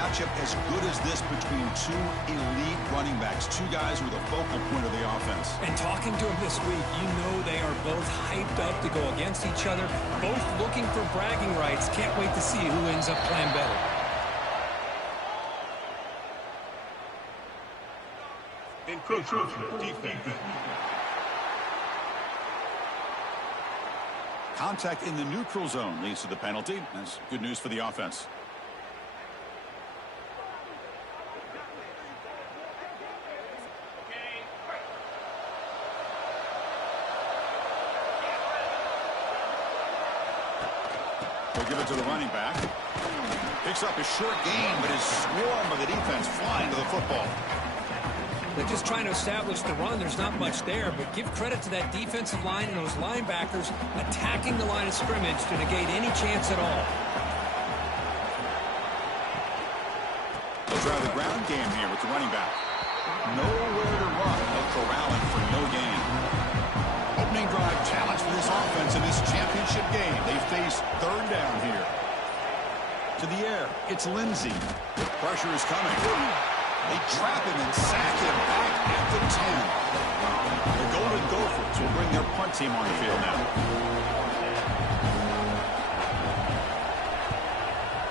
matchup as good as this between two elite running backs, two guys who are the focal point of the offense. And talking to them this week, you know they are both hyped up to go against each other, both looking for bragging rights. Can't wait to see who ends up playing better. Encroachment defense. Contact in the neutral zone leads to the penalty. That's good news for the offense. They'll give it to the running back. Picks up a short gain, but is swarmed by the defense flying to the football. They're just trying to establish the run. There's not much there, but give credit to that defensive line and those linebackers attacking the line of scrimmage to negate any chance at all. They'll try the ground game here with the running back. Nowhere to run. They'll corral him for no gain. Opening drive challenge for this offense in this championship game. They face third down here. To the air, it's Lindsey. Pressure is coming. They trap him and sack him back at the 10. The Golden Gophers will bring their punt team on the field now.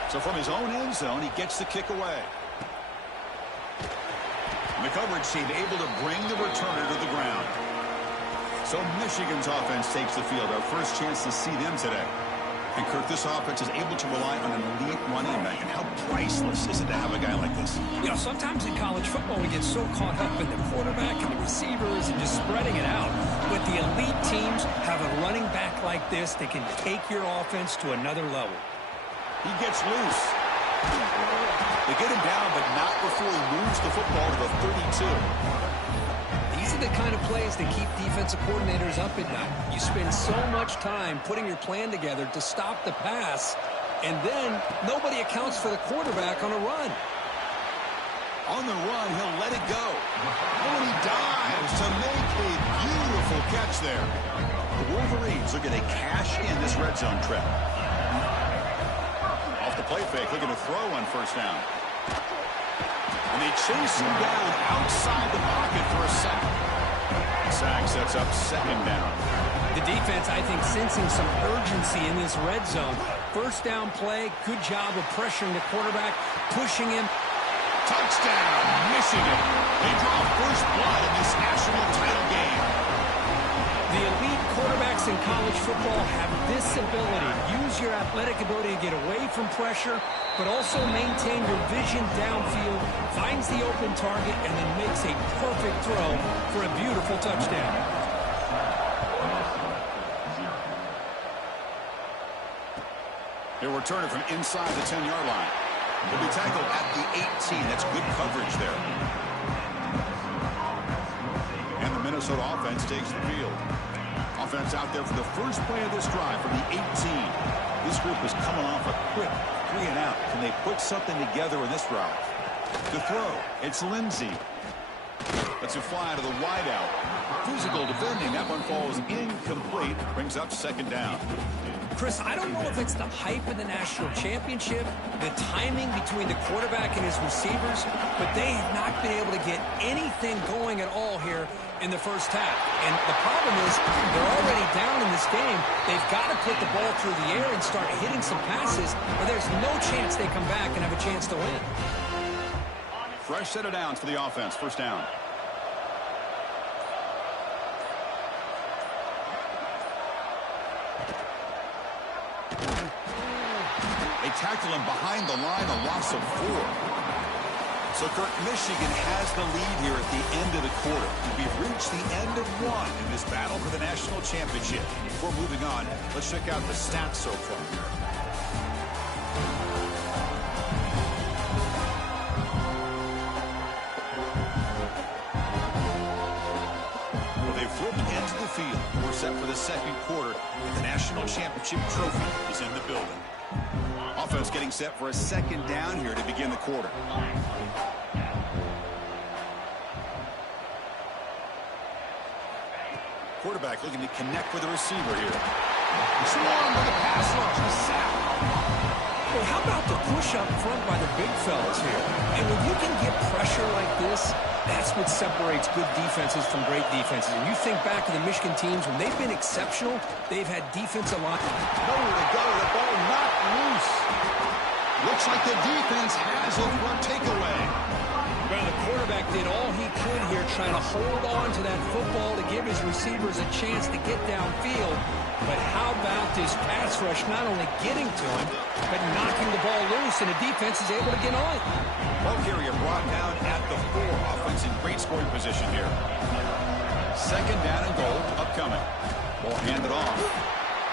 So from his own end zone, he gets the kick away. And the coverage team able to bring the returner to the ground. So Michigan's offense takes the field. Our first chance to see them today. And Kirk, this offense is able to rely on an elite running back. And how priceless is it to have a guy like this? You know, sometimes in college football we get so caught up in the quarterback and the receivers and just spreading it out. But the elite teams have a running back like this that can take your offense to another level. He gets loose. They get him down, but not before he moves the football to the 32. These are the kind of plays that keep defensive coordinators up at night. You spend so much time putting your plan together to stop the pass, and then nobody accounts for the quarterback on a run. On the run, he'll let it go. Oh, and he dives to make a beautiful catch there. The Wolverines looking to cash in this red zone trip. Off the play fake, looking to throw on first down. And they chase him down outside the pocket for a sack. Sack sets up second down. The defense, I think, sensing some urgency in this red zone. First down play, good job of pressuring the quarterback, pushing him. Touchdown, Michigan. They draw first blood in this national title game. The elite quarterbacks in college football have this ability. Use your athletic ability to get away from pressure, but also maintain your vision downfield, finds the open target, and then makes a perfect throw for a beautiful touchdown. He'll return it from inside the 10-yard line. He'll be tackled at the 18. That's good coverage there. And the Minnesota offense takes the field. Offense out there for the first play of this drive from the 18. This group is coming off a quick 3-and-out. Can they put something together in this drive? To throw, it's Lindsey. Lets it fly to the wideout. Physical defending. That one falls incomplete. Brings up second down. Chris, I don't know if it's the hype of the national championship, the timing between the quarterback and his receivers, but they have not been able to get anything going at all here in the first half. And the problem is they're already down in this game. They've got to put the ball through the air and start hitting some passes, or there's no chance they come back and have a chance to win. Fresh set of downs for the offense. First down. They tackle him behind the line, a loss of 4. So, Kirk, Michigan has the lead here at the end of the quarter. We've reached the end of one in this battle for the national championship. Before moving on, let's check out the stats so far. Well, they've flipped into the field. We're set for the second quarter, and the national championship trophy is in the building. Offense getting set for a second down here to begin the quarter. Quarterback looking to connect with the receiver here. Swarm with the pass rush. The sack. Well, how about the push up front by the big fellas here? And when you can get pressure like this, that's what separates good defenses from great defenses. And you think back to the Michigan teams, when they've been exceptional, they've had defensive line. Nowhere to go. The ball knocked loose. Looks like the defense has it for a takeaway. Well, the quarterback did all he could here trying to hold on to that football to give his receivers a chance to get downfield. But how about this pass rush not only getting to him, but knocking the ball loose, and the defense is able to get on it. Ball carrier brought down at the 4. Offense in great scoring position here. Second down and goal upcoming. Ball handed off.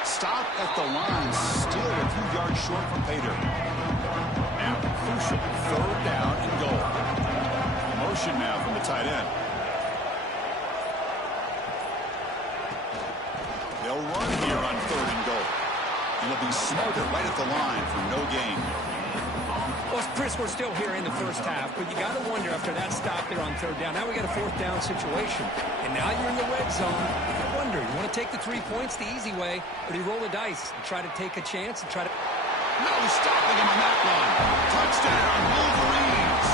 Stop at the line, still a few yards short from pay dirt. Now crucial third down and goal. Motion now from the tight end. They'll run here on third and goal. And they'll be smothered right at the line for no gain. Well, Chris, we're still here in the first half, but you got to wonder after that stop there on third down. Now we got a fourth down situation. And now you're in the red zone. You wonder, you want to take the 3 points the easy way, or do you roll the dice and try to take a chance and try to... No stopping him on that one. Touchdown, Wolverines.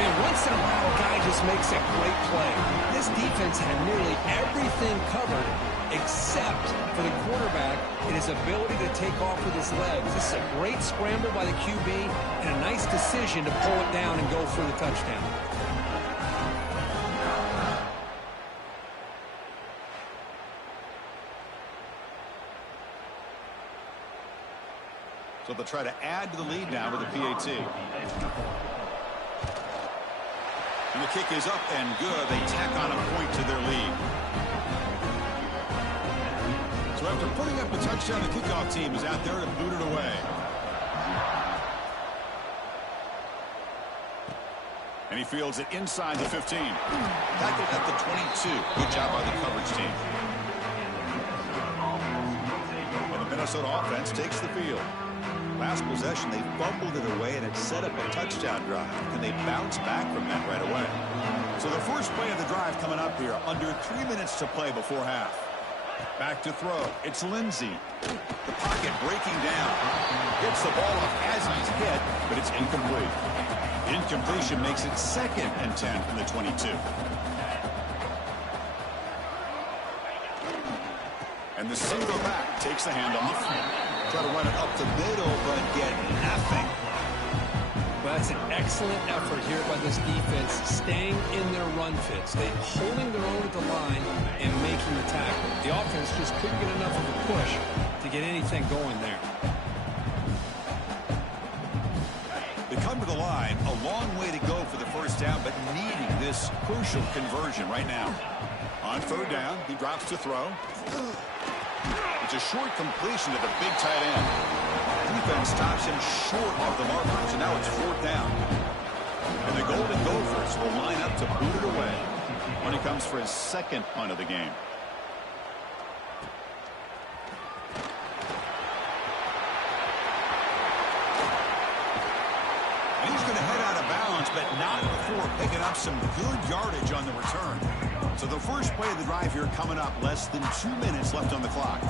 Man, once in a while, a guy just makes a great play. This defense had nearly everything covered except for the quarterback and his ability to take off with his legs. This is a great scramble by the QB and a nice decision to pull it down and go for the touchdown. So they'll try to add to the lead now with a PAT. And the kick is up and good. They tack on a point to their lead. So after putting up a touchdown, the kickoff team is out there to boot it away. And he fields it inside the 15. Tackled at the 22. Good job by the coverage team. And the Minnesota offense takes the field. Last possession, they fumbled it away, and it set up a touchdown drive. And they bounce back from that right away. So the first play of the drive coming up here, under 3 minutes to play before half. Back to throw. It's Lindsey. The pocket breaking down. Gets the ball off as he's hit, but it's incomplete. Incompletion makes it 2nd and 10 from the 22. And the single back takes the handoff. Try to run it up the middle, but get nothing. Well, that's an excellent effort here by this defense, staying in their run fits. They're holding their own at the line and making the tackle. The offense just couldn't get enough of a push to get anything going there. They come to the line, a long way to go for the first down, but needing this crucial conversion right now. On third down, he drops to throw. It's a short completion to the big tight end. Defense stops him short of the marker, so now it's fourth down. And the Golden Gophers will line up to boot it away when he comes for his second punt of the game. And he's going to head out of bounds, but not before picking up some good yardage on the return. So the first play of the drive here coming up, less than 2 minutes left on the clock.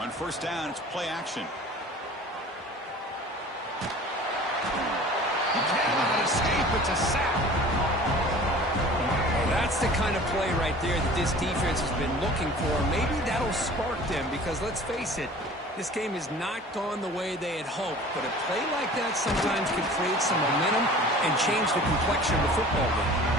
On first down, it's play action. He cannot escape. It's a sack. Well, that's the kind of play right there that this defense has been looking for. Maybe that'll spark them because, let's face it, this game has not gone the way they had hoped. But a play like that sometimes can create some momentum and change the complexion of the football game.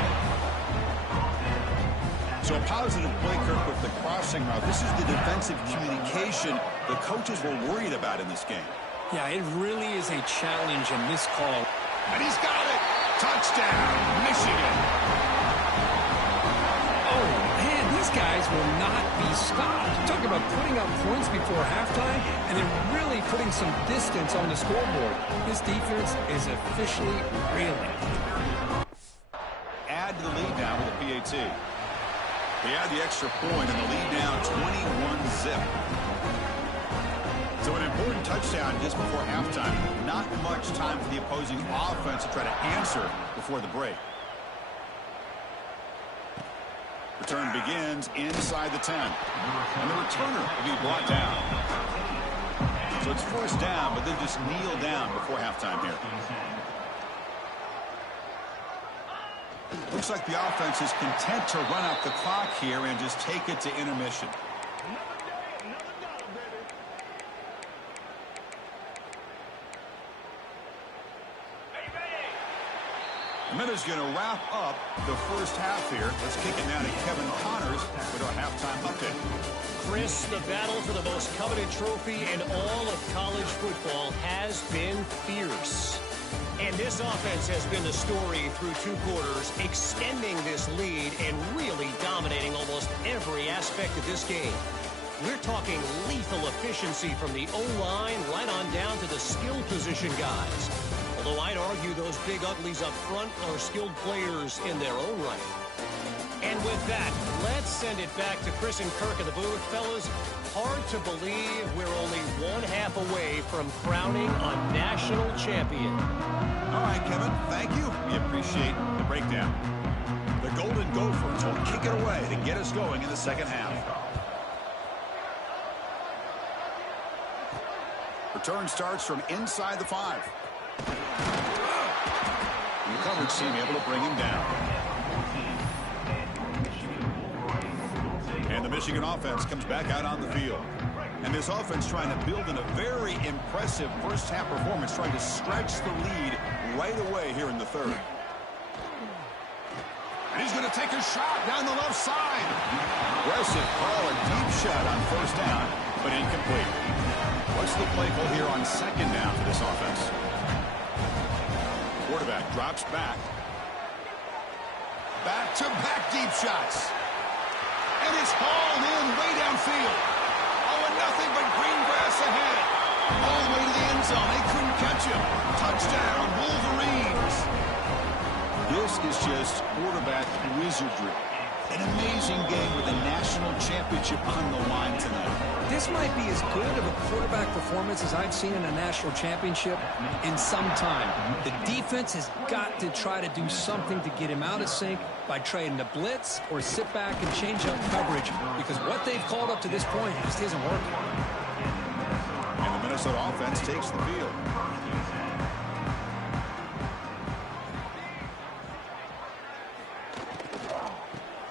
So a positive play, Kirk, with the crossing route. This is the defensive communication the coaches were worried about in this game. Yeah, it really is a challenge in this call. And he's got it. Touchdown, Michigan. Oh, man, these guys will not be stopped. Talk about putting up points before halftime and then really putting some distance on the scoreboard. This defense is officially reeling. Add to the lead now with a PAT. They add the extra point and the lead now 21-zip. So an important touchdown just before halftime. Not much time for the opposing offense to try to answer before the break. Return begins inside the 10. And the returner will be brought down. So it's first down, but then just kneel down before halftime here. Looks like the offense is content to run out the clock here and just take it to intermission. The minute's going to wrap up the first half here. Let's kick it now to Kevin Connors with our halftime update. Chris, the battle for the most coveted trophy in all of college football has been fierce. And this offense has been the story through 2 quarters, extending this lead and really dominating almost every aspect of this game. We're talking lethal efficiency from the O-line right on down to the skill position guys. Although I'd argue those big uglies up front are skilled players in their own right. And with that, let's send it back to Chris and Kirk in the booth. Fellas, hard to believe we're only 1/2 away from crowning a national champion. All right, Kevin, thank you. We appreciate the breakdown. The Golden Gophers will kick it away to get us going in the second half. Return starts from inside the 5. And the coverage team able to bring him down. And the Michigan offense comes back out on the field. And this offense trying to build in a very impressive first half performance, trying to stretch the lead right away here in the third. And he's going to take a shot down the left side. Aggressive call, a deep shot on first down, but incomplete. What's the play call here on second down for this offense? Quarterback drops back. Back-to-back deep shots. And it's hauled in way downfield. Oh, and nothing but green grass ahead. All the way to the end zone. They couldn't catch him. Touchdown, Wolverines. This is just quarterback wizardry. An amazing game with a national championship on the line tonight. This might be as good of a quarterback performance as I've seen in a national championship in some time. The defense has got to try to do something to get him out of sync by trying to blitz or sit back and change up coverage, because what they've called up to this point just isn't working. And the Minnesota offense takes the field.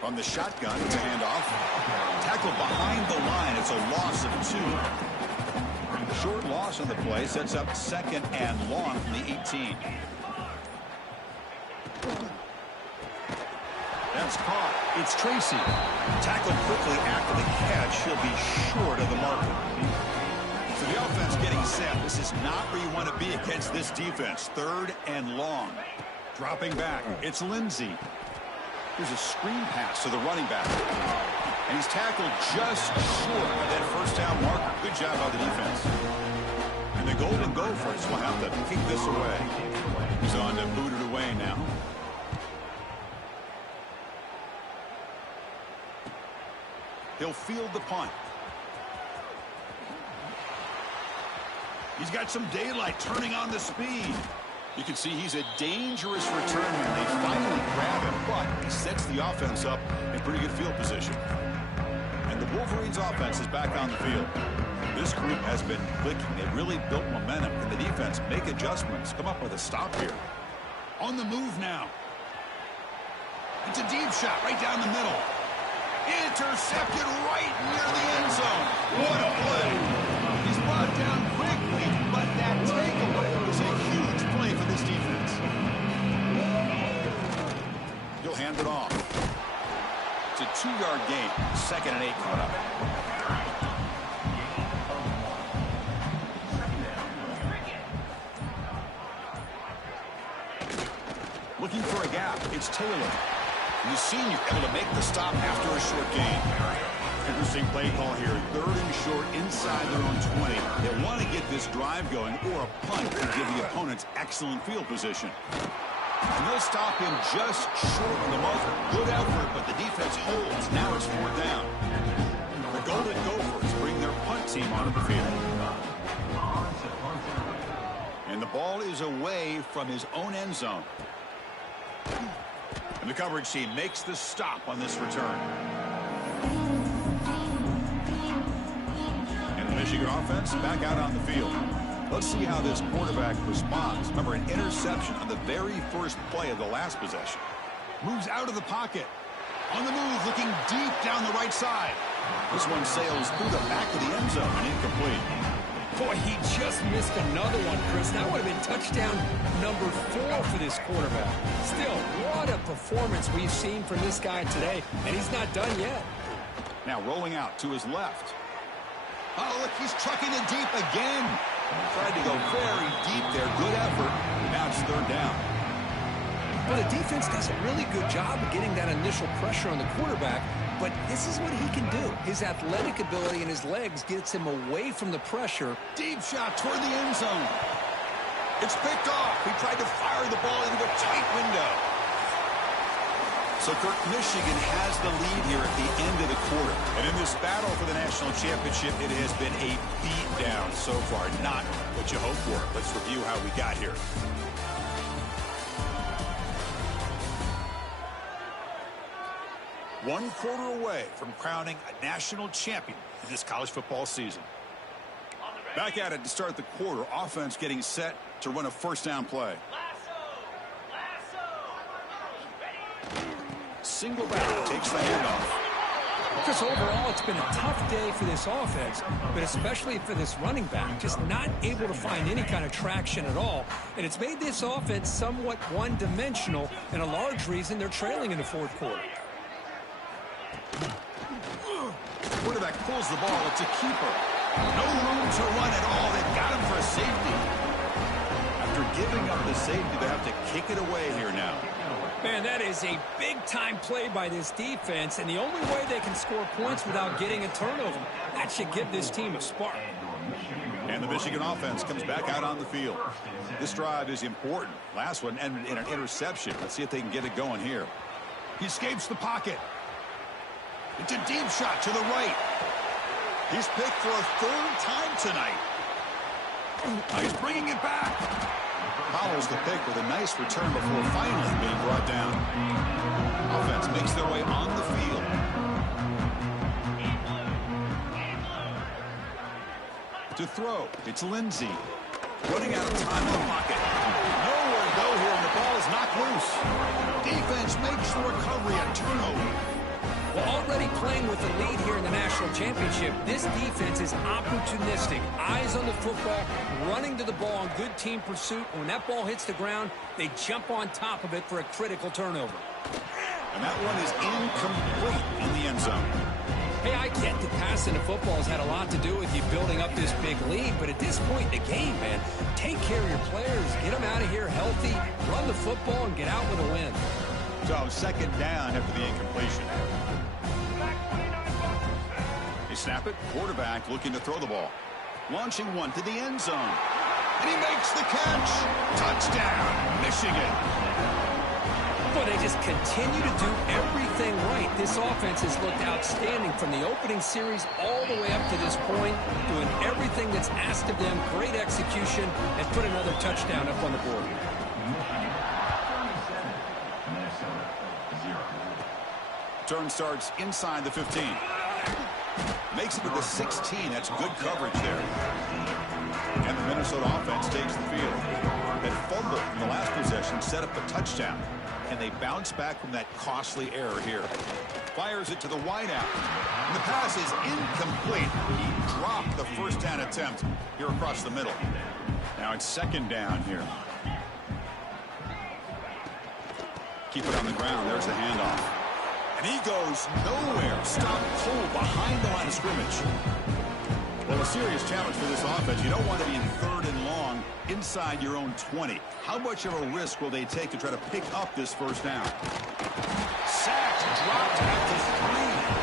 From the shotgun, it's a handoff. Tackled behind the line. It's a loss of 2. Short loss on the play sets up second and long from the 18. That's caught. It's Tracy. Tackled quickly after the catch. He'll be short of the marker. So the offense getting set. This is not where you want to be against this defense. Third and long. Dropping back. It's Lindsey. Here's a screen pass to the running back. And he's tackled just short of that first down marker. Good job by the defense. And the Golden Gophers will have to kick this away. He's on to boot it away now. He'll field the punt. He's got some daylight turning on the speed. You can see he's a dangerous return man. They finally grab him, but he sets the offense up in pretty good field position. And the Wolverines offense is back on the field. This group has been clicking. They've really built momentum. Can the defense make adjustments? Come up with a stop here. On the move now. It's a deep shot right down the middle. Intercepted right near the end zone. What a play. He's brought down quickly, but that takeaway is a huge play for this defense. He'll hand it off. It's a 2-yard gain. 2nd and 8 coming up. Looking for a gap. It's Taylor. The senior able to make the stop after a short gain. Interesting play call here. 3rd and short inside their own 20. They want to get this drive going, or a punt to give the opponents excellent field position. And they'll stop him just short of the marker. Good effort, but the defense holds. Now it's 4th down. The Golden Gophers bring their punt team onto the field. And the ball is away from his own end zone. And the coverage team makes the stop on this return. And the Michigan offense back out on the field. Let's see how this quarterback responds. Remember, an interception on the very first play of the last possession. Moves out of the pocket. On the move, looking deep down the right side. This one sails through the back of the end zone and incomplete. Boy, he just missed another one, Chris. That would have been touchdown number 4 for this quarterback. Still, what a performance we've seen from this guy today, and he's not done yet. Now rolling out to his left. Oh, look, he's trucking it deep again. Tried to go very deep there. Good effort. Now it's third down. Well, the defense does a really good job of getting that initial pressure on the quarterback, but this is what he can do. His athletic ability and his legs gets him away from the pressure. Deep shot toward the end zone. It's picked off. He tried to fire the ball into a tight window. So, Kirk, Michigan has the lead here at the end of the quarter. And in this battle for the national championship, it has been a beatdown so far. Not what you hoped for. Let's review how we got here. One quarter away from crowning a national champion in this college football season. Back at it to start the quarter. Offense getting set to run a first down play. Single back takes the handoff. Just overall, it's been a tough day for this offense, but especially for this running back. Just not able to find any kind of traction at all. And it's made this offense somewhat one-dimensional, and a large reason they're trailing in the fourth quarter. Quarterback pulls the ball. It's a keeper. No room to run at all. They've got him for a safety. After giving up the safety, they have to kick it away here now. Man, that is a big-time play by this defense, and the only way they can score points without getting a turnover. That should give this team a spark. And the Michigan offense comes back out on the field. This drive is important. Last one ended in an interception. Let's see if they can get it going here. He escapes the pocket. It's a deep shot to the right. He's picked for a third time tonight. He's bringing it back. Follows the pick with a nice return before finally being brought down. Offense makes their way on the field. To throw, it's Lindsey. Running out of time in the pocket. Nowhere to go here, and the ball is knocked loose. Defense makes the recovery, a turnover. Well, already playing with the lead here in the national championship, this defense is opportunistic. Eyes on the football, running to the ball in good team pursuit. When that ball hits the ground, they jump on top of it for a critical turnover. And that one is incomplete in the end zone. Hey, I get that passing the football has had a lot to do with you building up this big lead, but at this point in the game, man, take care of your players, get them out of here healthy, run the football, and get out with a win. So second down after the incompletion. They snap it. Quarterback looking to throw the ball. Launching one to the end zone. And he makes the catch. Touchdown, Michigan. Well, they just continue to do everything right. This offense has looked outstanding from the opening series all the way up to this point, doing everything that's asked of them, great execution, and put another touchdown up on the board. Turn starts inside the 15. Makes it to the 16. That's good coverage there. And the Minnesota offense takes the field. That fumble in the last possession set up a touchdown. And they bounce back from that costly error here. Fires it to the wideout. And the pass is incomplete. He dropped the first down attempt here across the middle. Now it's second down here. Keep it on the ground. There's the handoff. And he goes nowhere. Stop cold behind the line of scrimmage. Well, a serious challenge for this offense. You don't want to be in third and long inside your own 20. How much of a risk will they take to try to pick up this first down? Sacked, dropped at the 3.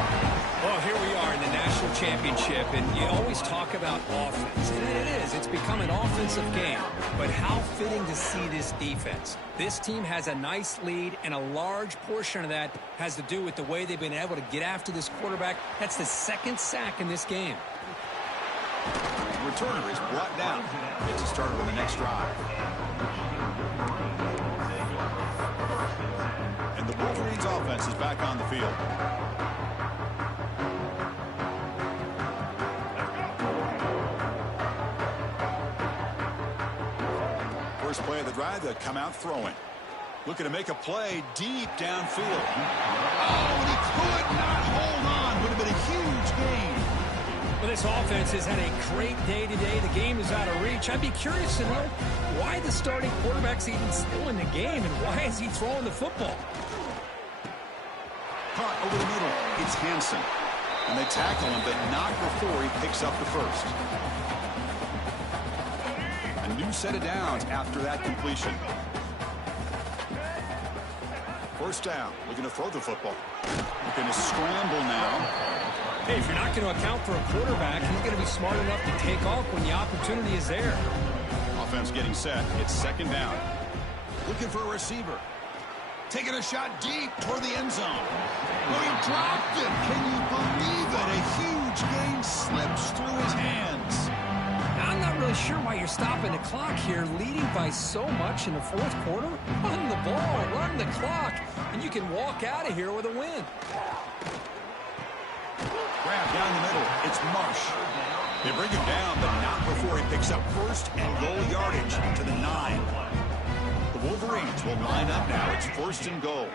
Well, here we are in the national championship, and you always talk about offense. And it is. It's become an offensive game. But how fitting to see this defense. This team has a nice lead, and a large portion of that has to do with the way they've been able to get after this quarterback. That's the second sack in this game. Returner is brought down. Gets a starter on the next drive. And the Wolverines offense is back on the field. drive, they'll come out throwing. Looking to make a play deep downfield. Oh, and he could not hold on. Would have been a huge gain. Well, this offense has had a great day today. The game is out of reach. I'd be curious to know why the starting quarterback's even still in the game and why is he throwing the football? Caught over the middle. It's Hansen. And they tackle him, but not before he picks up the first. A new set of downs after that completion. First down, looking to throw the football. Looking to scramble now. Hey, if you're not going to account for a quarterback, he's going to be smart enough to take off when the opportunity is there. Offense getting set. It's second down. Looking for a receiver. Taking a shot deep toward the end zone. Oh, he dropped it. Can you believe it? A huge gain slips through his hands. I'm not really sure why you're stopping the clock here, leading by so much in the fourth quarter. Run the ball, run the clock, and you can walk out of here with a win. Grab down the middle. It's Marsh. They bring him down, but not before he picks up first and goal yardage to the 9. The Wolverines will line up now. It's first and goal.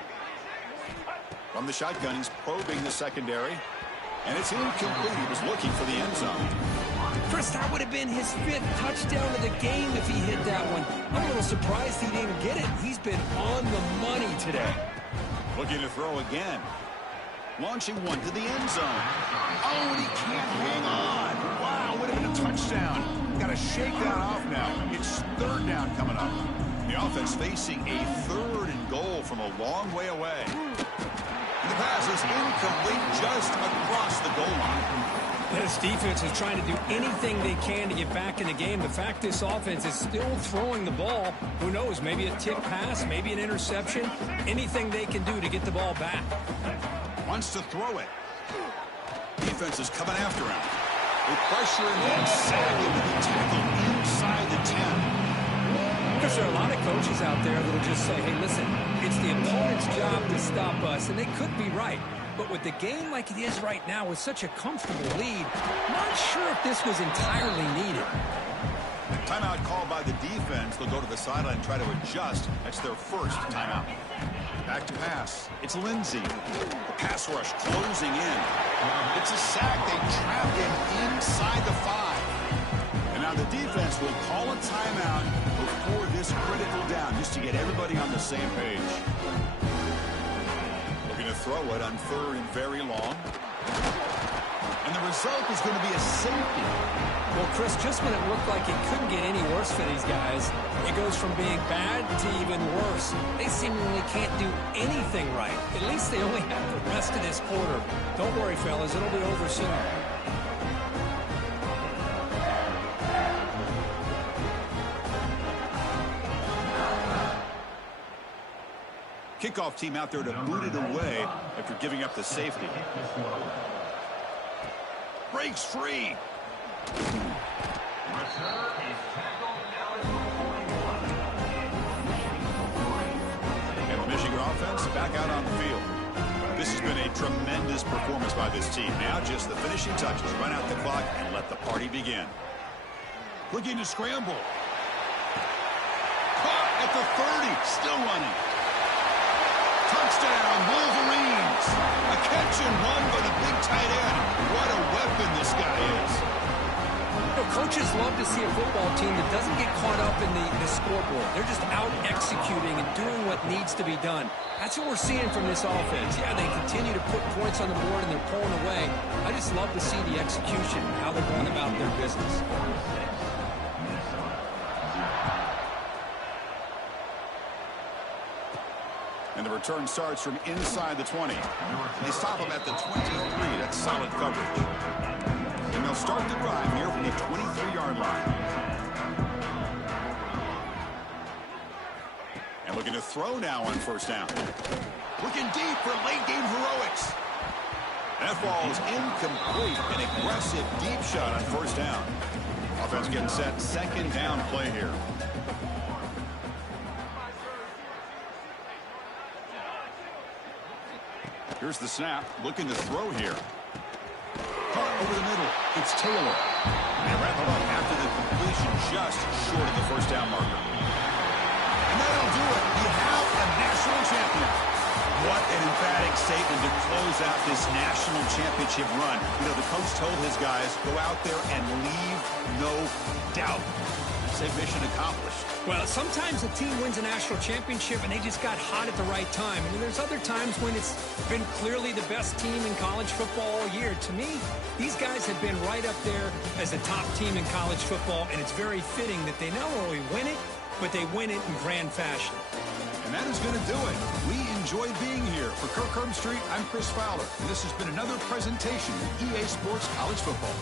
From the shotgun, he's probing the secondary. And it's incomplete. He was looking for the end zone. Chris, that would have been his 5th touchdown of the game if he hit that one. I'm a little surprised he didn't get it. He's been on the money today. Looking to throw again. Launching one to the end zone. Oh, and he can't hang on. Wow, would have been a touchdown. Got to shake that off now. It's third down coming up. The offense facing a 3rd and goal from a long way away. And the pass is incomplete just across the goal line. This defense is trying to do anything they can to get back in the game. The fact this offense is still throwing the ball, who knows, maybe a tip pass, maybe an interception, anything they can do to get the ball back. Wants to throw it. Defense is coming after him. They pressure him and sag him to the tackle inside the 10. Because there are a lot of coaches out there that will just say, hey, listen, it's the opponent's job to stop us, and they could be right. But with the game like it is right now, with such a comfortable lead, not sure if this was entirely needed. Timeout called by the defense. They'll go to the sideline and try to adjust. That's their first timeout. Back to pass. It's Lindsey. The pass rush closing in. It's a sack. They trap him inside the 5. And now the defense will call a timeout before this critical down, just to get everybody on the same page. Looking to throw it on 3rd and very long. And the result is going to be a safety. Well, Chris, just when it looked like it couldn't get any worse for these guys, it goes from being bad to even worse. They seemingly can't do anything right. At least they only have the rest of this quarter. Don't worry, fellas. It'll be over soon. Kickoff team out there to boot it away after giving up the safety. Breaks free. And the Michigan offense back out on the field. This has been a tremendous performance by this team. Now just the finishing touches. Run out the clock and let the party begin. Looking to scramble. Caught at the 30. Still running. Touchdown, Wolverines. A catch and run by the big tight end. What a weapon this guy is. You know, coaches love to see a football team that doesn't get caught up in the scoreboard. They're just out executing and doing what needs to be done. That's what we're seeing from this offense. Yeah, they continue to put points on the board and they're pulling away. I just love to see the execution, how they're going about their business. And the return starts from inside the 20. They stop him at the 23. That's solid coverage. And they'll start the drive here from the 23-yard line. And looking to throw now on first down. Looking deep for late-game heroics. That ball is incomplete. An aggressive deep shot on first down. Offense getting set. Second down play here. Here's the snap. Looking to throw here. Caught over the middle. It's Taylor. And wrap it up after the completion just short of the first down marker. statement to close out this national championship run. You know, the coach told his guys, go out there and leave no doubt. That's a mission accomplished. Well, sometimes a team wins a national championship and they just got hot at the right time. And there's other times when it's been clearly the best team in college football all year. To me, these guys have been right up there as a top team in college football, and it's very fitting that they not only win it, but they win it in grand fashion. And that is going to do it. We enjoyed being here. For Kirk Herbstreit, I'm Chris Fowler, and this has been another presentation of EA Sports College Football.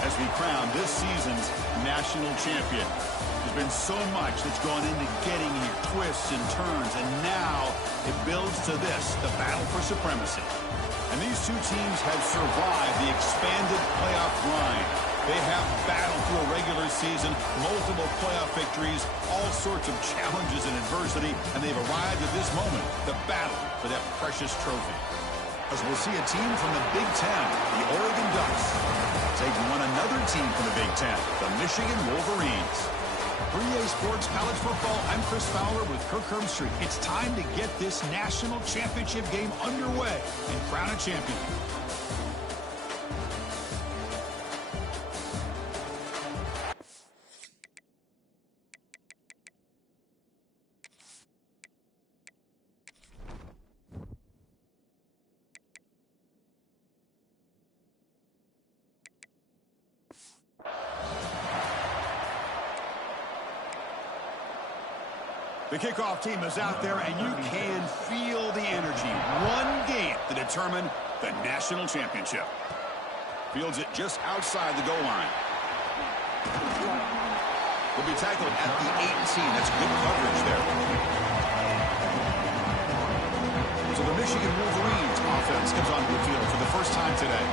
As we crown this season's national champion. There's been so much that's gone into getting here, twists and turns, and now it builds to this, the battle for supremacy. And these two teams have survived the expanded playoff grind. They have battled through a regular season, multiple playoff victories, all sorts of challenges and adversity, and they've arrived at this moment, the battle for that precious trophy. As we'll see a team from the Big Ten, the Oregon Ducks, taking on another team from the Big Ten, the Michigan Wolverines. For EA Sports College Football, I'm Chris Fowler with Kirk Herbstreit. It's time to get this national championship game underway and crown a champion. The kickoff team is out there, and you can feel the energy. One game to determine the national championship. Fields it just outside the goal line. Will be tackled at the 18. That's good coverage there. So the Michigan Wolverines offense comes onto the field for the first time today.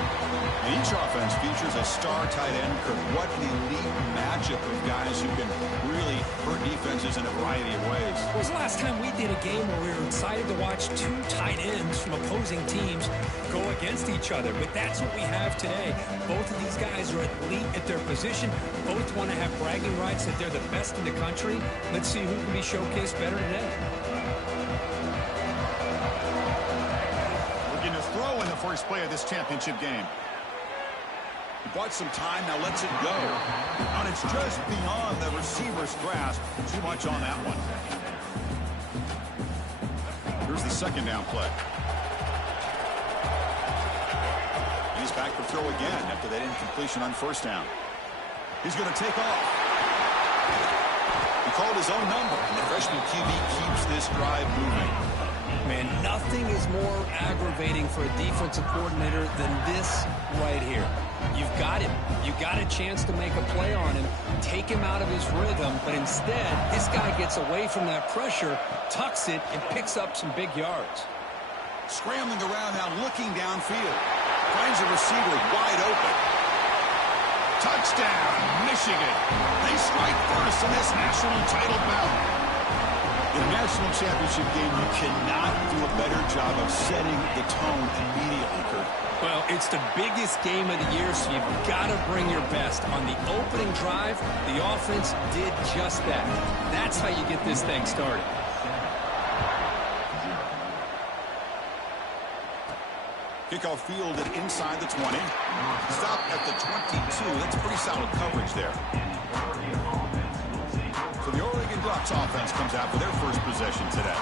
And each offense features a star tight end. What an elite matchup of guys who can really hurt defenses in a variety of ways. When was the last time we did a game where we were excited to watch two tight ends from opposing teams go against each other? But that's what we have today. Both of these guys are elite at their position. Both want to have bragging rights that they're the best in the country. Let's see who can be showcased better today. Looking to throw in the first play of this championship game. He bought some time, now lets it go. And it's just beyond the receiver's grasp. Too much on that one. Here's the second down play. He's back to throw again after that incompletion on first down. He's going to take off. He called his own number, and the freshman QB keeps this drive moving. Man, nothing is more aggravating for a defensive coordinator than this right here. You've got him. You've got a chance to make a play on him, take him out of his rhythm, but instead, this guy gets away from that pressure, tucks it, and picks up some big yards. Scrambling around now, looking downfield. Finds a receiver wide open. Touchdown, Michigan. They strike first in this national title bout. In a national championship game, you cannot do a better job of setting the tone immediately, Kurt. Well, it's the biggest game of the year, so you've got to bring your best. On the opening drive, the offense did just that. That's how you get this thing started. Kickoff fielded inside the 20. Stop at the 22. That's pretty solid coverage there. So the Oregon Ducks offense comes out for their first possession today.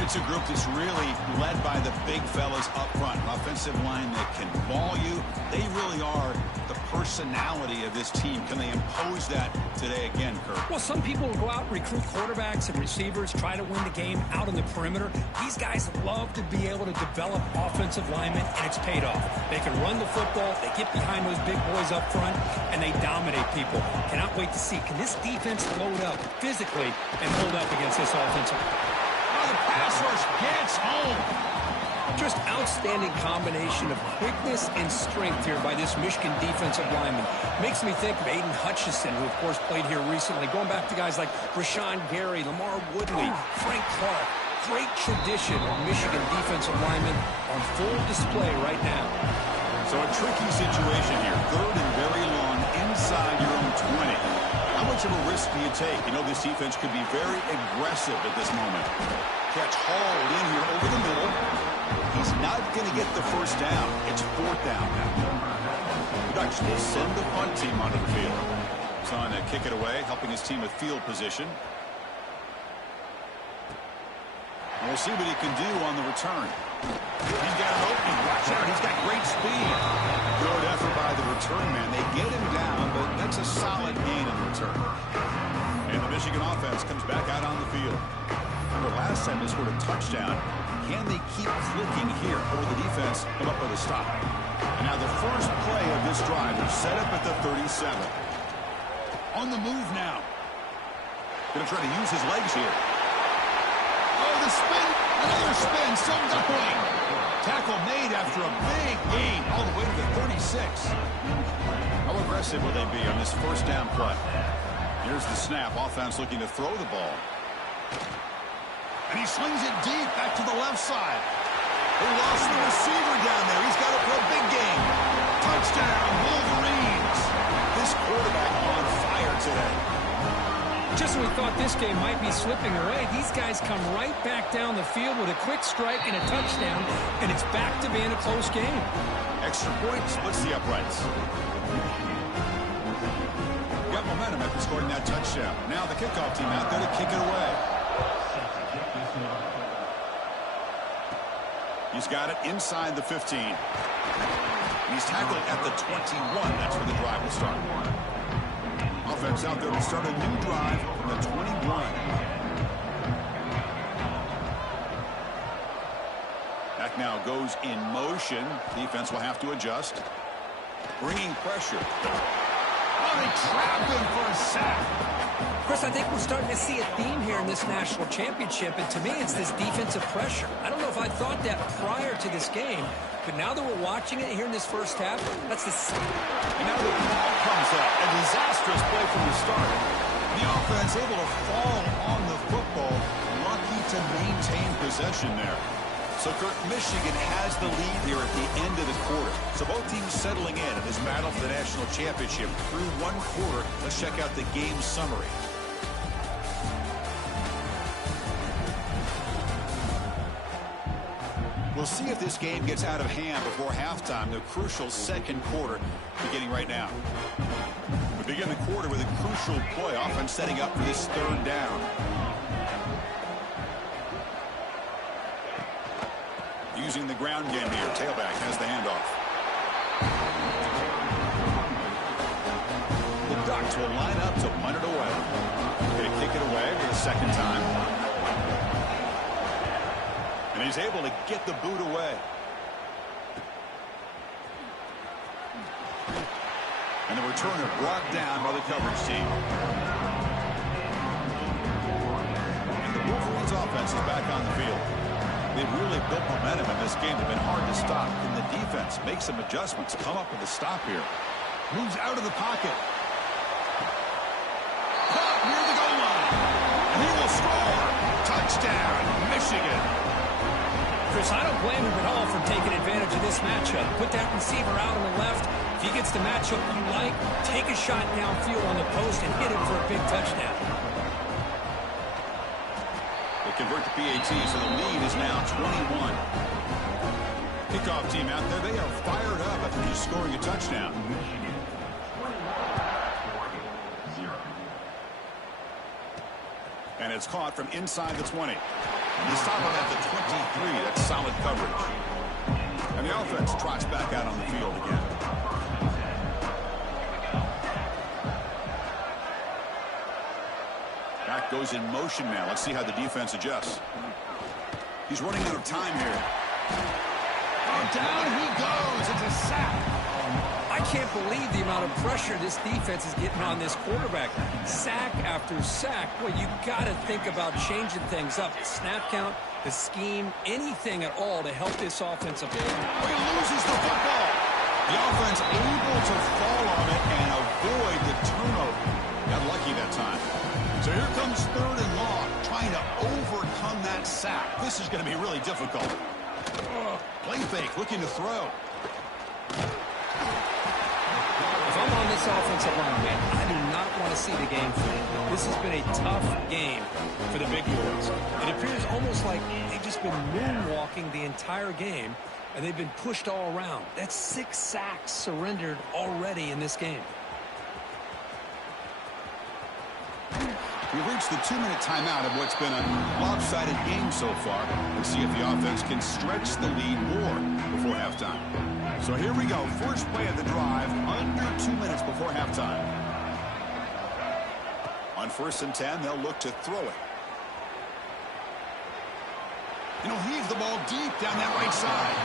It's a group that's really led by the big fellas up front. Offensive line that can ball you. They really are the personality of this team. Can they impose that today again, Kirk? Well, some people will go out and recruit quarterbacks and receivers, try to win the game out on the perimeter. These guys love to be able to develop offensive linemen, and it's paid off. They can run the football, they get behind those big boys up front, and they dominate people. Cannot wait to see. Can this defense load up physically and hold up against this offensive? The pass rush gets home. Just outstanding combination of quickness and strength here by this Michigan defensive lineman. Makes me think of Aiden Hutchinson, who, of course, played here recently. Going back to guys like Rashawn Gary, Lamar Woodley, Frank Clark. Great tradition of Michigan defensive linemen on full display right now. So a tricky situation here. Third and very long inside your own 20. How much of a risk do you take? You know, this defense could be very aggressive at this moment. Catch hauled in here over the middle. He's not going to get the first down. It's fourth down now. The Ducks will send the punt team onto the field. He's on to kick it away, helping his team with field position. And we'll see what he can do on the return. He's got an opening. Watch out. He's got great speed. Good effort by the return man. They get him down, but that's a solid gain in return. And the Michigan offense comes back out on the field. Remember, last time they scored a touchdown. Can they keep clicking here, or will the defense come up with a stop? And now the first play of this drive is set up at the 37. On the move now. Going to try to use his legs here. Oh, the spin. Another spin. Still going. Tackle made after a big gain all the way to the 36. How aggressive will they be on this first down play? Here's the snap. Offense looking to throw the ball. And he slings it deep back to the left side. They lost the receiver down there. He's got it for a big game. Touchdown, Wolverines. This quarterback on fire today. Just when we thought this game might be slipping away, these guys come right back down the field with a quick strike and a touchdown, and it's back to being a close game. Extra point splits the uprights. Got momentum after scoring that touchdown. Now the kickoff team out there to kick it away. He's got it inside the 15. And he's tackled at the 21. That's where the drive will start. Offense out there to start a new drive from the 21. Back now goes in motion. Defense will have to adjust. Bringing pressure. Oh, they trap him for a sack. Chris, I think we're starting to see a theme here in this national championship, and to me it's this defensive pressure. I don't know if I thought that prior to this game, but now that we're watching it here in this first half, that's the... And now the ball comes up. A disastrous play from the start. The offense able to fall on the football. Lucky to maintain possession there. So, Kirk, Michigan has the lead here at the end of the quarter. So both teams settling in this battle for the national championship through one quarter. Let's check out the game summary. We'll see if this game gets out of hand before halftime, the crucial second quarter beginning right now. We begin the quarter with a crucial play, offense setting up for this third down. Using the ground game here, tailback has the handoff. The Ducks will line up to punt it away. Going to kick it away for the second time. And he's able to get the boot away. And the returner brought down by the coverage team. And the Wolverines offense is back on the field. They've really built momentum in this game. They've been hard to stop. And the defense makes some adjustments. Come up with a stop here. Moves out of the pocket. Caught near the goal line. And he will score. Touchdown, Michigan. Chris, I don't blame him at all for taking advantage of this matchup. Put that receiver out on the left. If he gets the matchup you like, take a shot downfield on the post and hit him for a big touchdown. They convert the PAT, so the lead is now 21. kickoff team out there, they are fired up after just scoring a touchdown. And it's caught from inside the 20. He's stopping at the 23. That's solid coverage. And the offense trots back out on the field again. Back goes in motion now. Let's see how the defense adjusts. He's running out of time here. And down he goes. It's a sack. I can't believe the amount of pressure this defense is getting on this quarterback. Sack after sack. Well, you got to think about changing things up. The snap count, the scheme, anything at all to help this offensive line. He loses the football. The offense able to fall on it and avoid the turnover. Got lucky that time. So here comes 3rd and long, trying to overcome that sack. This is going to be really difficult. Play fake, looking to throw. If I'm on this offensive line, man, I do not want to see the game flip. This has been a tough game for the big boys. It appears almost like they've just been moonwalking the entire game, and they've been pushed all around. That's 6 sacks surrendered already in this game. We've reached the 2-minute timeout of what's been a lopsided game so far. We'll see if the offense can stretch the lead more before halftime. So here we go. First play of the drive, under 2 minutes before halftime. On 1st and 10, they'll look to throw it. And he'll heave the ball deep down that right side.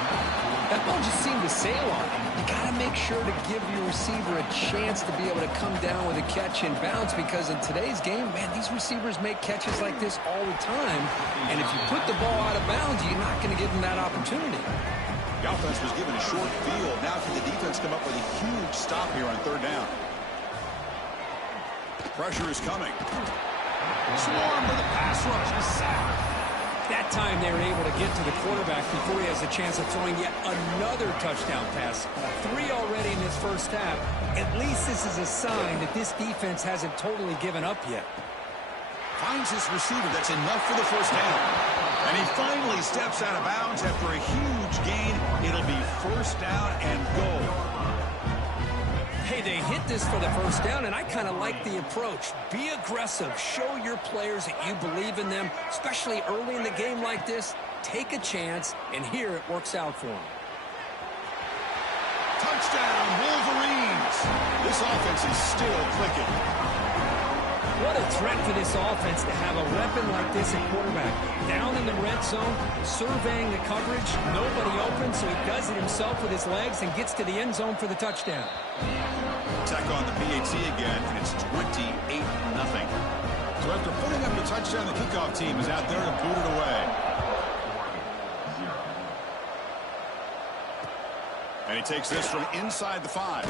That ball just seemed to sail on him. You got to make sure to give your receiver a chance to be able to come down with a catch and bounce, because in today's game, man, these receivers make catches like this all the time. And if you put the ball out of bounds, you're not going to give them that opportunity. The offense was given a short field. Now can the defense come up with a huge stop here on 3rd down? Pressure is coming. Swarm with a pass rush. A sack. That time they were able to get to the quarterback before he has a chance of throwing yet another touchdown pass. 3 already in this first half. At least this is a sign that this defense hasn't totally given up yet. Finds his receiver. That's enough for the first down. And he finally steps out of bounds after a huge gain. It'll be 1st down and goal. Hey, they hit this for the first down, and I kind of like the approach. Be aggressive. Show your players that you believe in them, especially early in the game like this. Take a chance, and here it works out for them. Touchdown, Wolverines. This offense is still clicking. What a threat for this offense to have a weapon like this at quarterback. Down in the red zone, surveying the coverage, nobody open, so he does it himself with his legs and gets to the end zone for the touchdown. Attack on the PAT again, and it's 28-0. So after putting up the touchdown, the kickoff team is out there to boot it away. And he takes this from inside the 5.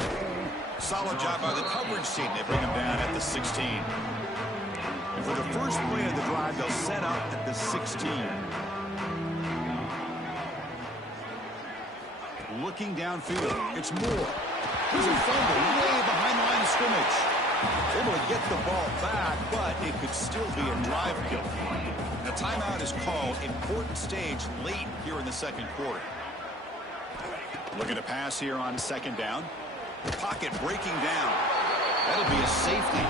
Solid job by the coverage team. They bring him down at the 16. And for the first play of the drive, they'll set up at the 16. Looking downfield. It's Moore. There's a fumble way behind the line of scrimmage. Able to get the ball back, but it could still be a drive kill. And a timeout is called. Important stage late here in the 2nd quarter. Looking to pass here on 2nd down. Pocket breaking down. That'll be a safety.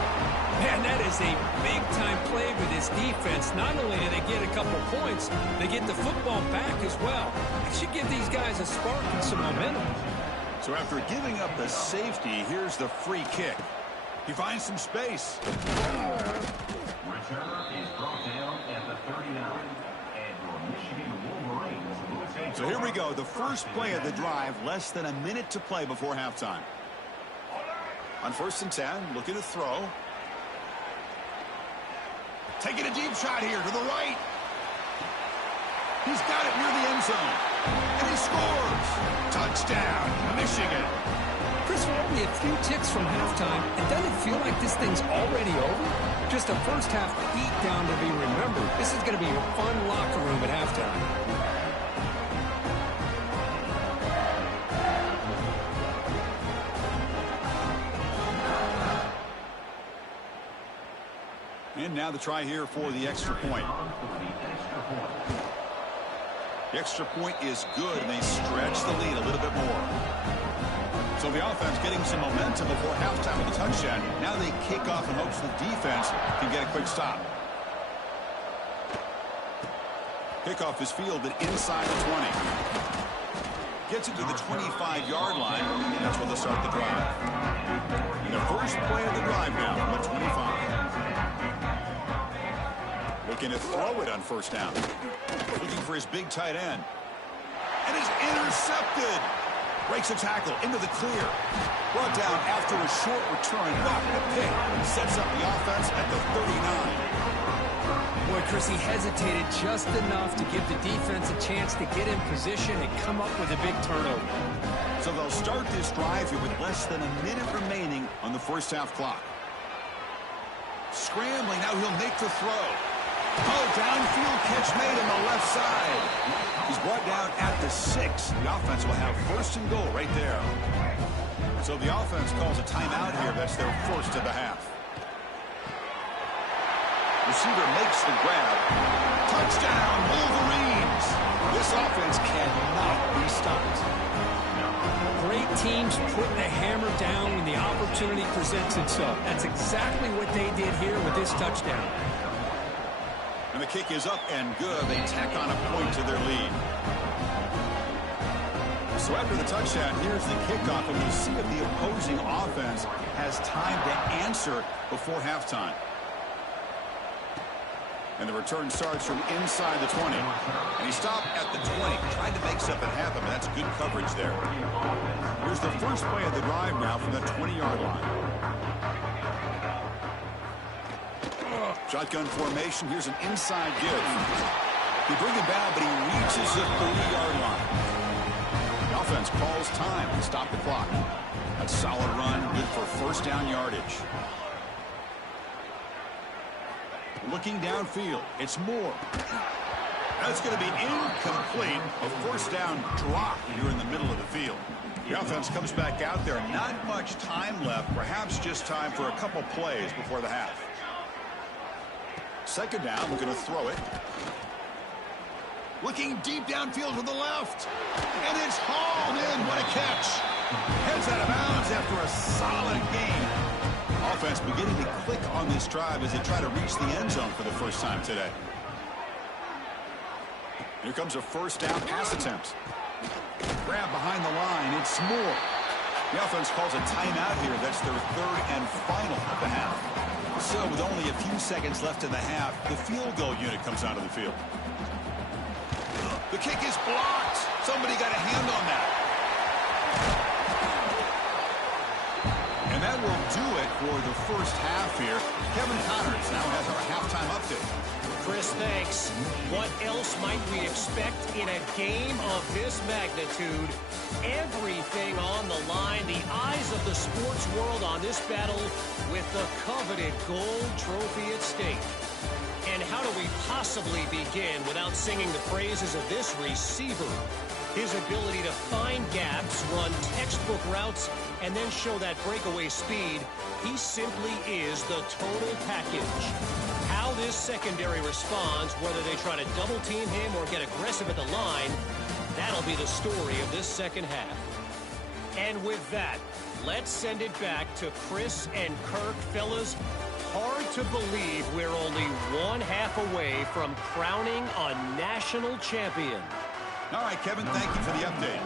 Man, that is a big-time play for this defense. Not only do they get a couple points, they get the football back as well. It should give these guys a spark and some momentum. So after giving up the safety, here's the free kick. He finds some space. Returner is brought down at the 39. And your Michigan Wolverines will take. So here we go. The first play of the drive, less than a minute to play before halftime. On 1st and 10, looking to throw. Taking a deep shot here to the right. He's got it near the end zone. And he scores. Touchdown, Michigan. Chris, we're only a few ticks from halftime, and doesn't it feel like this thing's already over? Just a first half beat down to be remembered. This is going to be a fun locker room at halftime. And now the try here for the extra point. The extra point is good, and they stretch the lead a little bit more. So the offense getting some momentum before halftime with a touchdown. Now they kick off in hopes the defense can get a quick stop. Kickoff is fielded inside the 20. Gets it to the 25-yard line, and that's where they'll start the drive. And the first play of the drive now from the 25. Looking to throw it on first down. Looking for his big tight end. And is intercepted. Breaks a tackle into the clear. Brought down after a short return. Rocking a pick. Sets up the offense at the 39. Boy, Chris, he hesitated just enough to give the defense a chance to get in position and come up with a big turnover. So they'll start this drive here with less than a minute remaining on the first half clock. Scrambling. Now he'll make the throw. Oh, downfield catch made on the left side. He's brought down at the 6. The offense will have first and goal right there. So the offense calls a timeout here. That's their first of the half. Receiver makes the grab. Touchdown, Wolverines. This offense cannot be stopped. Great teams putting the hammer down when the opportunity presents itself. That's exactly what they did here with this touchdown. And the kick is up and good. They tack on a point to their lead. So after the touchdown, here's the kickoff, and we'll see if the opposing offense has time to answer before halftime. And the return starts from inside the 20. And he stopped at the 20. Tried to make something happen, but that's good coverage there. Here's the first play of the drive now from the 20-yard line. Shotgun formation. Here's an inside give. They bring him down, but he reaches the 30-yard line. The offense calls time to stop the clock. A solid run, good for first down yardage. Looking downfield, it's Moore. That's going to be incomplete. A first down drop here in the middle of the field. The offense comes back out there. Not much time left. Perhaps just time for a couple plays before the half. Second down, we're going to throw it. Looking deep downfield to the left. And it's hauled in. What a catch. Heads out of bounds after a solid gain. Offense beginning to click on this drive as they try to reach the end zone for the first time today. Here comes a first down pass attempt. Grab behind the line. It's Moore. The offense calls a timeout here. That's their third and final of the half. So with only a few seconds left in the half, the field goal unit comes out of the field. The kick is blocked. Somebody got a hand on that. And that will do it for the first half here. Kevin Connors now has our halftime update. Chris, thanks. What else might we expect in a game of this magnitude? Everything on the line. The eyes of the sports world on this battle with the coveted gold trophy at stake. And how do we possibly begin without singing the praises of this receiver? His ability to find gaps, run textbook routes, and then show that breakaway speed. He simply is the total package. How this secondary responds, whether they try to double team him or get aggressive at the line, that'll be the story of this second half. And with that, let's send it back to Chris and Kirk. Fellas, hard to believe we're only one half away from crowning a national champion. All right, Kevin, thank you for the update.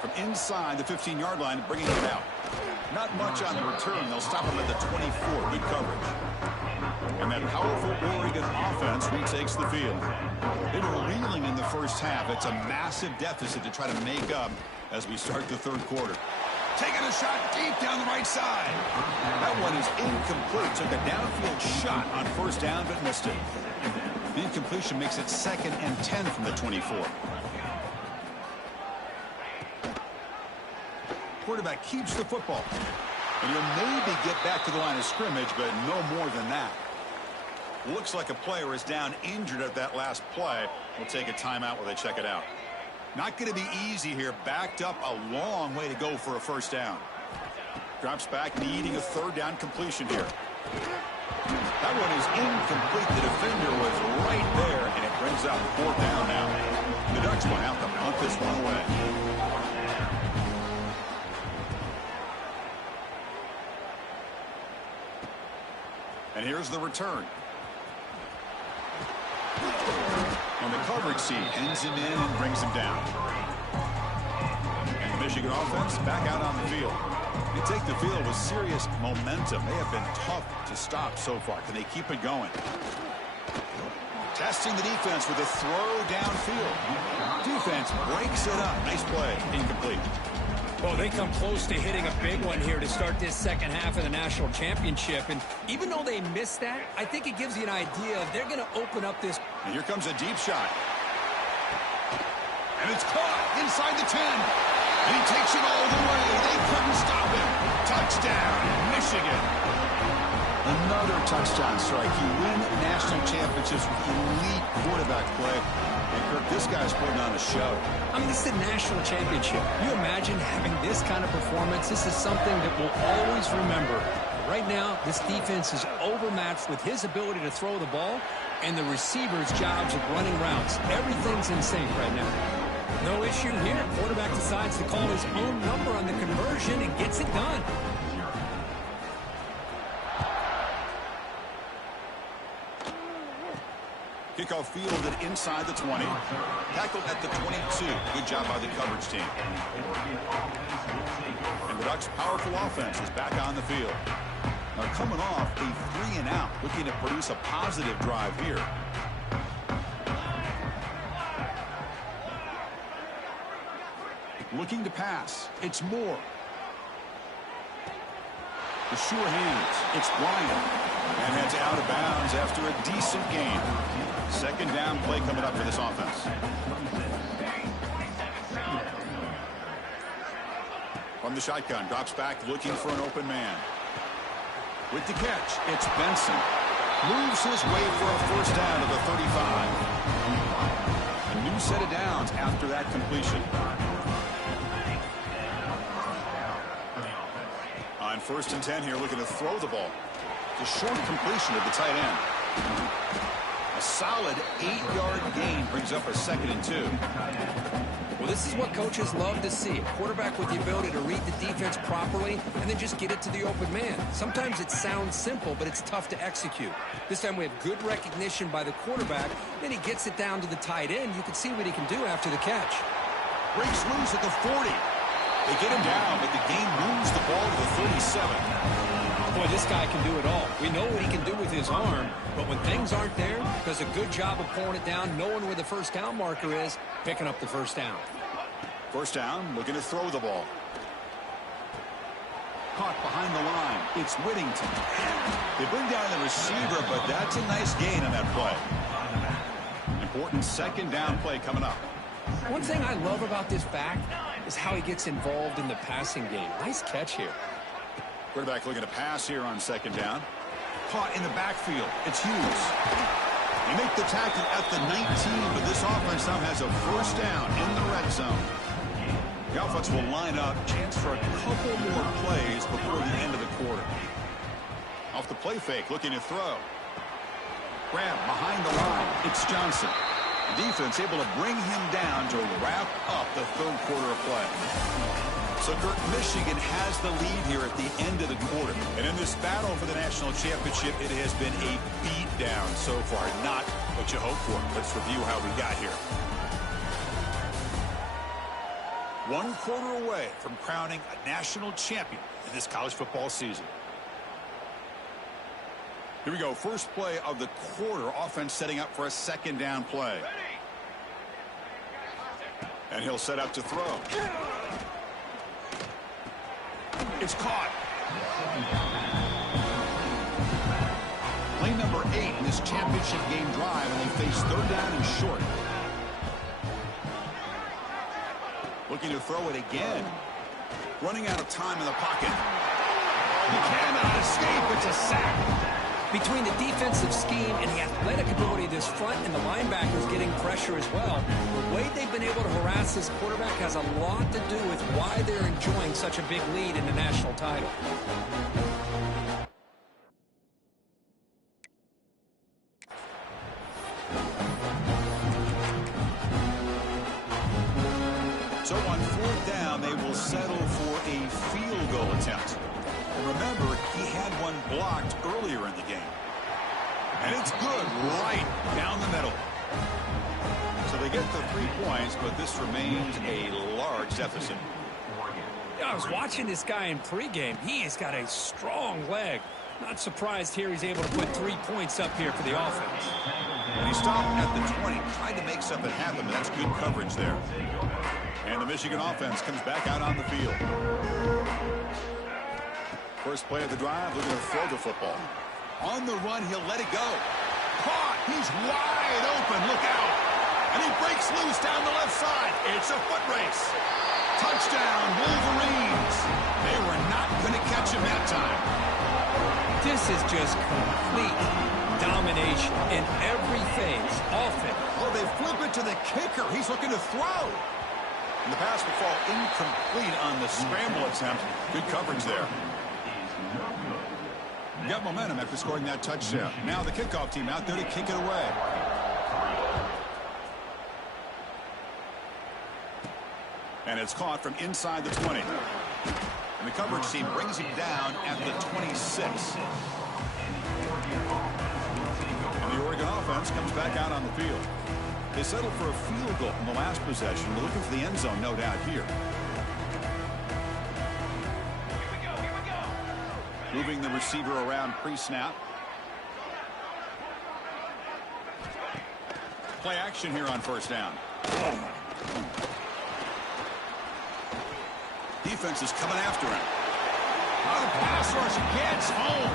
From inside the 15-yard line, bringing it out. Not much on the return. They'll stop him at the 24. Good coverage. And that powerful Oregon offense retakes the field. They were reeling in the first half. It's a massive deficit to try to make up as we start the third quarter. Taking a shot deep down the right side. That one is incomplete. Took a downfield shot on first down, but missed it. The incompletion makes it 2nd and 10 from the 24. Quarterback keeps the football. And he'll maybe get back to the line of scrimmage, but no more than that. Looks like a player is down injured at that last play. We'll take a timeout while they check it out. Not going to be easy here. Backed up a long way to go for a first down. Drops back, needing a third down completion here. That one is incomplete. The defender was right there, and it brings up fourth down now. The Ducks will have to punt this one away. And here's the return. And the coverage seat ends him in and brings him down. And the Michigan offense back out on the field. They take the field with serious momentum. They have been tough to stop so far. Can they keep it going? Testing the defense with a throw downfield. Defense breaks it up. Nice play. Incomplete. Well, they come close to hitting a big one here to start this second half of the national championship. And even though they missed that, I think it gives you an idea of they're going to open up this. And here comes a deep shot. And it's caught inside the 10. And he takes it all the way. They couldn't stop him. Touchdown, Michigan. Another touchdown strike. You win national championships with elite quarterback play. And Kirk, this guy's putting on a show. I mean, this is a national championship. You imagine having this kind of performance? This is something that we'll always remember. Right now, this defense is overmatched with his ability to throw the ball and the receiver's jobs of running routes. Everything's in sync right now. No issue here. Quarterback decides to call his own number on the conversion and gets it done. Kickoff fielded inside the 20. Tackled at the 22. Good job by the coverage team. And the Ducks' powerful offense is back on the field. Now coming off a 3-and-out, looking to produce a positive drive here. Looking to pass. It's Moore. The sure hands. It's Bryant. And heads out of bounds after a decent gain. Second down play coming up for this offense. From the shotgun, drops back looking for an open man. With the catch, it's Benson. Moves his way for a first down to the 35. A new set of downs after that completion. On 1st and 10 here, looking to throw the ball. It's a short completion to the tight end. A solid 8-yard gain brings up a 2nd and 2. Well, this is what coaches love to see. A quarterback with the ability to read the defense properly and then just get it to the open man. Sometimes it sounds simple, but it's tough to execute. This time we have good recognition by the quarterback. Then he gets it down to the tight end. You can see what he can do after the catch. Breaks loose at the 40. They get him down, but the game moves the ball to the 37. Boy, this guy can do it all. We know what he can do with his arm, but when things aren't there, does a good job of pulling it down, knowing where the first down marker is, picking up the first down. First down, looking to throw the ball. Caught behind the line. It's Whittington. They bring down the receiver, but that's a nice gain on that play. Important second down play coming up. One thing I love about this back is how he gets involved in the passing game. Nice catch here. Quarterback looking to pass here on second down. Caught in the backfield. It's Hughes. They make the tackle at the 19, but this offense now has a first down in the red zone. The offense will line up. Chance for a couple more plays before the end of the quarter. Off the play fake, looking to throw. Grab behind the line. It's Johnson. The defense able to bring him down to wrap up the third quarter of play. So, Kirk, Michigan has the lead here at the end of the quarter. And in this battle for the national championship, it has been a beatdown so far. Not what you hoped for. Let's review how we got here. 1 quarter away from crowning a national champion in this college football season. Here we go. First play of the quarter. Offense setting up for a second down play. And he'll set up to throw. It's caught. Play number 8 in this championship game drive, and they face third down and short. Looking to throw it again. Running out of time in the pocket. He cannot escape. It's a sack. Between the defensive scheme and the athletic ability of this front and the linebackers getting pressure as well, the way they've been able to harass this quarterback has a lot to do with why they're enjoying such a big lead in the national title. So on fourth down, they will settle for a field goal attempt. And remember, he had one blocked earlier in the game. And it's good right down the middle. So they get the 3 points, but this remains a large deficit. I was watching this guy in pregame. He has got a strong leg. Not surprised here he's able to put 3 points up here for the offense. And he stopped at the 20, tried to make something happen, but that's good coverage there. And the Michigan offense comes back out on the field. First play of the drive, looking to throw the football. On the run, he'll let it go. Caught! He's wide open. Look out! And he breaks loose down the left side. It's a foot race. Touchdown, Wolverines. They were not going to catch him that time. This is just complete domination in every phase. Offense. Oh, they flip it to the kicker. He's looking to throw. And the pass will fall incomplete on the scramble attempt. Good coverage there. Got momentum after scoring that touchdown. Now the kickoff team out there to kick it away. And it's caught from inside the 20. And the coverage team brings him down at the 26. And the Oregon offense comes back out on the field. They settled for a field goal from the last possession. They're looking for the end zone, no doubt, here. Moving the receiver around pre-snap. Play action here on first down. Defense is coming after him. Oh, the pass rush gets home.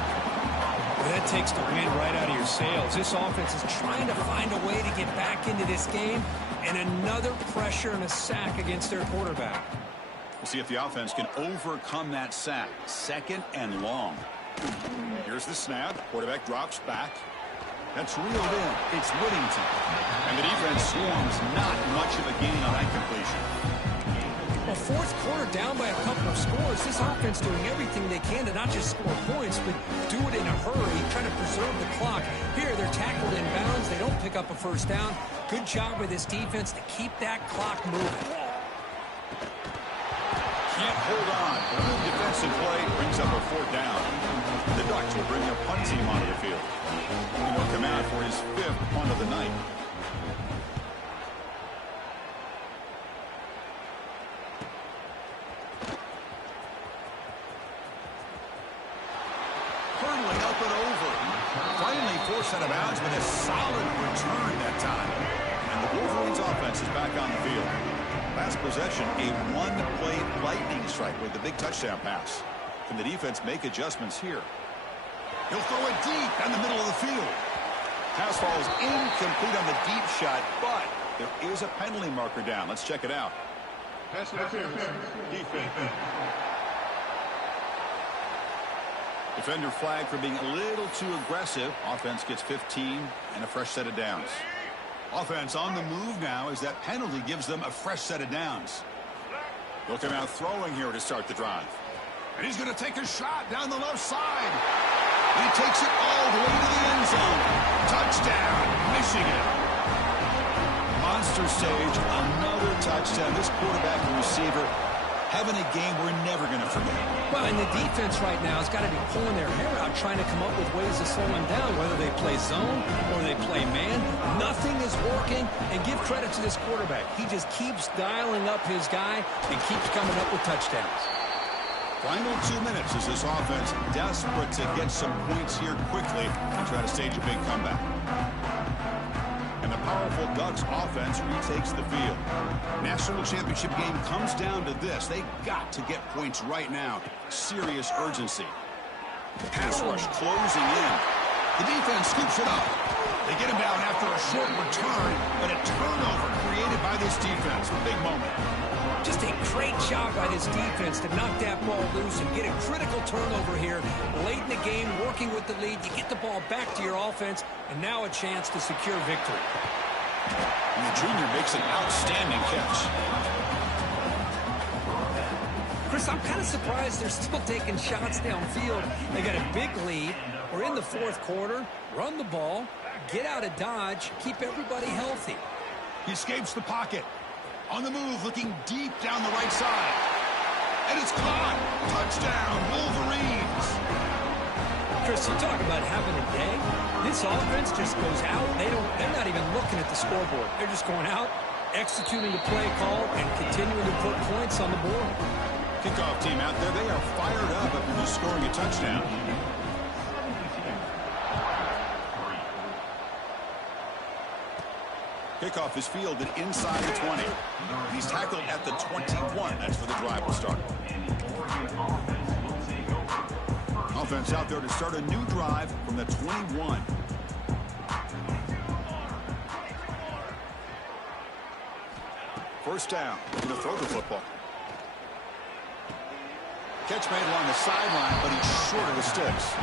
Well, that takes the wind right out of your sails. This offense is trying to find a way to get back into this game, and another pressure and a sack against their quarterback. We'll see if the offense can overcome that sack. Second and long. Here's the snap. Quarterback drops back. That's reeled in. It's Whittington. And the defense swarms not much of a gain on that completion. Well, fourth quarter down by a couple of scores. This offense doing everything they can to not just score points, but do it in a hurry, trying to preserve the clock. Here, they're tackled in bounds. They don't pick up a first down. Good job with this defense to keep that clock moving. Can't hold on. Good defensive play brings up a fourth down. The Ducks will bring their punt team onto the field. He will come out for his 5th punt of the night. Hurtling up and over. Finally forced out of bounds, but a solid return that time. And the Wolverines offense is back on the field. Last possession, a one-play lightning strike with the big touchdown pass. Can the defense make adjustments here? He'll throw it deep down the middle of the field. Pass falls incomplete on the deep shot, but there is a penalty marker down. Let's check it out. Pass interference. Defense. Defender flag for being a little too aggressive. Offense gets 15 and a fresh set of downs. Offense on the move now as that penalty gives them a fresh set of downs. They'll come out throwing here to start the drive. And he's going to take a shot down the left side. And he takes it all the way to the end zone. Touchdown, Michigan. Monster stage, another touchdown. This quarterback and receiver having a game we're never going to forget. Well, and the defense right now has got to be pulling their hair out, trying to come up with ways to slow him down, whether they play zone or they play man. Nothing is working, and give credit to this quarterback. He just keeps dialing up his guy and keeps coming up with touchdowns. Final 2 minutes as this offense desperate to get some points here quickly and try to stage a big comeback. And the powerful Ducks offense retakes the field. National championship game comes down to this. They got to get points right now. Serious urgency. The pass rush closing in. The defense scoops it up. They get him down after a short return, but a turnover created by this defense. Big moment. Just a great job by this defense to knock that ball loose and get a critical turnover here late in the game, working with the lead. You get the ball back to your offense, and now a chance to secure victory. And the junior makes an outstanding catch. Chris, I'm kind of surprised they're still taking shots downfield. They got a big lead. We're in the fourth quarter. Run the ball, get out of Dodge, keep everybody healthy. He escapes the pocket. On the move, looking deep down the right side. And it's caught. Touchdown, Wolverines. Chris, you talk about having a day. This offense just goes out. They're not even looking at the scoreboard. They're just going out, executing the play call, and continuing to put points on the board. Kickoff team out there, they are fired up after just scoring a touchdown. Kickoff is fielded inside the 20. He's tackled at the 21. That's where the drive will start. Offense out there to start a new drive from the 21. First down. Going to throw the football. Catch made along the sideline, but he's short of the sticks.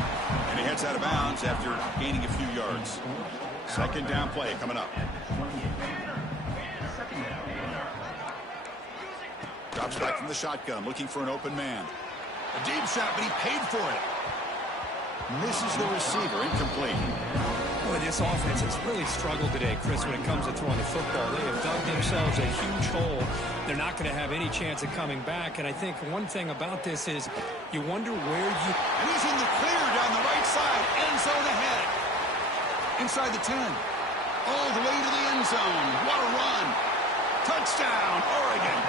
And he heads out of bounds after gaining a few yards. Second down play coming up. Drops back from the shotgun, looking for an open man. A deep shot, but he paid for it. Misses the receiver, incomplete. Boy, this offense has really struggled today, Chris, when it comes to throwing the football. They have dug themselves a huge hole. They're not going to have any chance of coming back. And I think one thing about this is you wonder where you... And he's in the clear down the right side. End zone ahead. Inside the 10. All the way to the end zone. What a run. Touchdown, Oregon.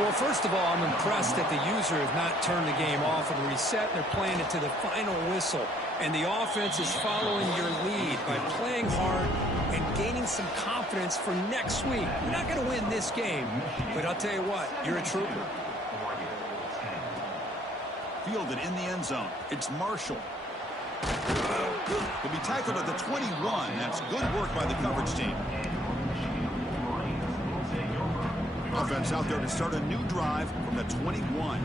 Well, first of all, I'm impressed that the user has not turned the game off and reset. They're playing it to the final whistle. And the offense is following your lead by playing hard and gaining some confidence for next week. You're not going to win this game, but I'll tell you what, you're a trooper. Fielded in the end zone. It's Marshall. He'll be tackled at the 21. That's good work by the coverage team. Offense out there to start a new drive from the 21.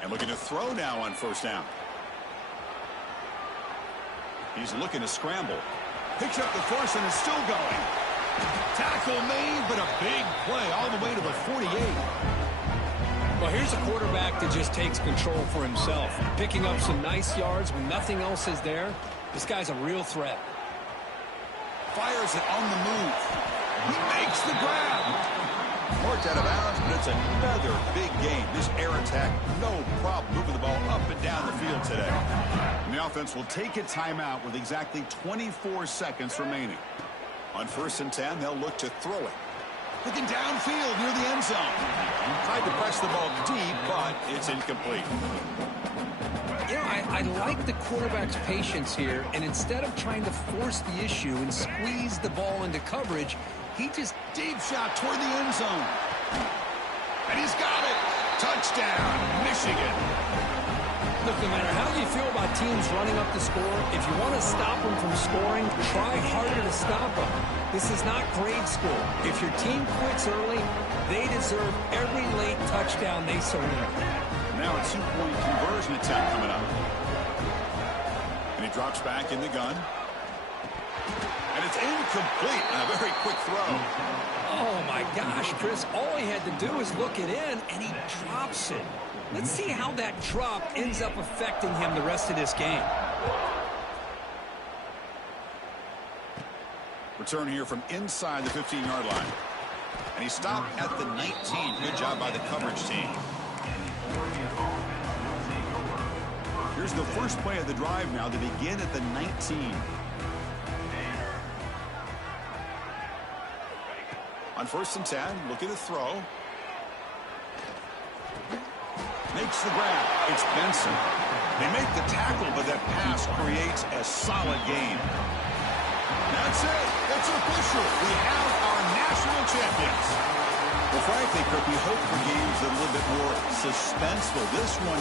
And looking to throw now on first down. He's looking to scramble. Picks up the force and is still going. Tackle made, but a big play all the way to the 48. Well, here's a quarterback that just takes control for himself. Picking up some nice yards when nothing else is there. This guy's a real threat. Fires it on the move. He makes the grab. Marked out of bounds, but it's another big game. This air attack, no problem moving the ball up and down the field today. And the offense will take a timeout with exactly 24 seconds remaining. On first and 10, they'll look to throw it. Looking downfield near the end zone. Tried to press the ball deep, but it's incomplete. You know, I like the quarterback's patience here, and instead of trying to force the issue and squeeze the ball into coverage, he just... Deep shot toward the end zone. And he's got it. Touchdown, Michigan. Look, no matter how you feel about teams running up the score, if you want to stop them from scoring, try harder to stop them. This is not grade school. If your team quits early, they deserve every late touchdown they surrender. Now a 2-point conversion attempt coming up. And he drops back in the gun. And it's incomplete. And a very quick throw. Oh, my gosh, Chris. All he had to do is look it in, and he drops it. Let's see how that drop ends up affecting him the rest of this game. Return here from inside the 15-yard line. And he stopped at the 19. Good job by the coverage team. Here's the first play of the drive now to begin at the 19. On first and 10, looking to throw. Makes the grab. It's Benson. They make the tackle, but that pass creates a solid gain. That's it. It's official. We have our national champions. Well, frankly, Kirk, we hope for games that are a little bit more suspenseful. This one